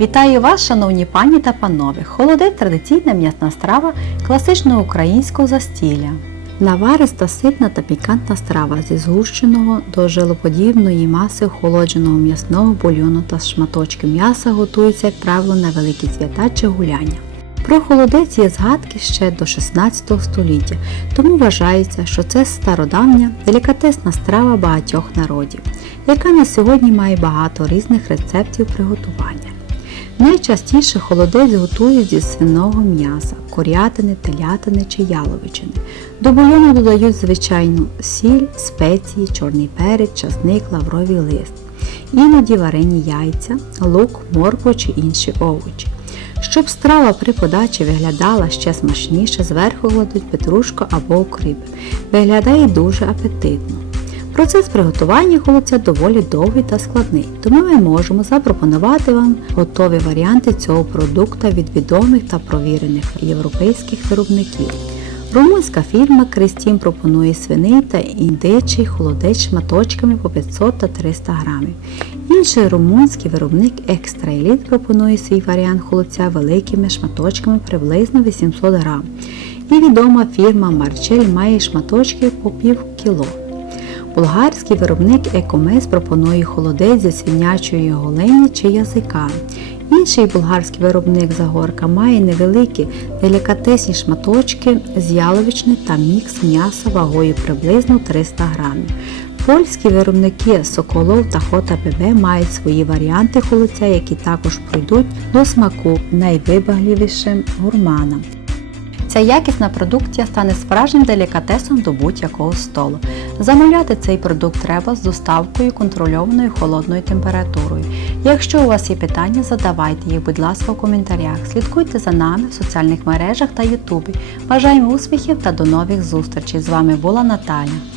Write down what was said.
Вітаю вас, шановні пані та панове! Холодець – традиційна м'ясна страва класичного українського застілля. Навариста, ситна та пікантна страва зі згущеного до жилоподібної маси охолодженого м'ясного бульйону та шматочки м'яса готується, як правило, на великі свята чи гуляння. Про холодець є згадки ще до 16 століття, тому вважається, що це стародавня делікатесна страва багатьох народів, яка на сьогодні має багато різних рецептів приготування. Найчастіше холодець готують зі свиного м'яса, корятини, телятини чи яловичини. До бульйону додають звичайну сіль, спеції, чорний перець, часник, лавровий лист. Іноді варені яйця, лук, моркву чи інші овочі. Щоб страва при подачі виглядала ще смачніше, зверху кладуть петрушку або укрип. Виглядає дуже апетитно. Процес приготування холодця доволі довгий та складний, тому ми можемо запропонувати вам готові варіанти цього продукту від відомих та провірених європейських виробників. Румунська фірма Крістім пропонує свиний та індичий холодець шматочками по 500 та 300 грамів. Інший румунський виробник Extra Elite пропонує свій варіант холодця великими шматочками приблизно 800 грам. І відома фірма Марчель має шматочки по пів кіло. Болгарський виробник Екомес пропонує холодець зі свинячої голені чи язика. Інший болгарський виробник Загорка має невеликі делікатесні шматочки з яловичини та мікс м'яса вагою приблизно 300 грамів. Польські виробники Соколов та Хота ББ мають свої варіанти холодця, які також пройдуть до смаку найвибагливішим гурманам. Ця якісна продукція стане справжнім делікатесом до будь-якого столу. Замовляти цей продукт треба з доставкою контрольованою холодною температурою. Якщо у вас є питання, задавайте їх, будь ласка, у коментарях. Слідкуйте за нами в соціальних мережах та Ютубі. Бажаємо успіхів та до нових зустрічей! З вами була Наталя.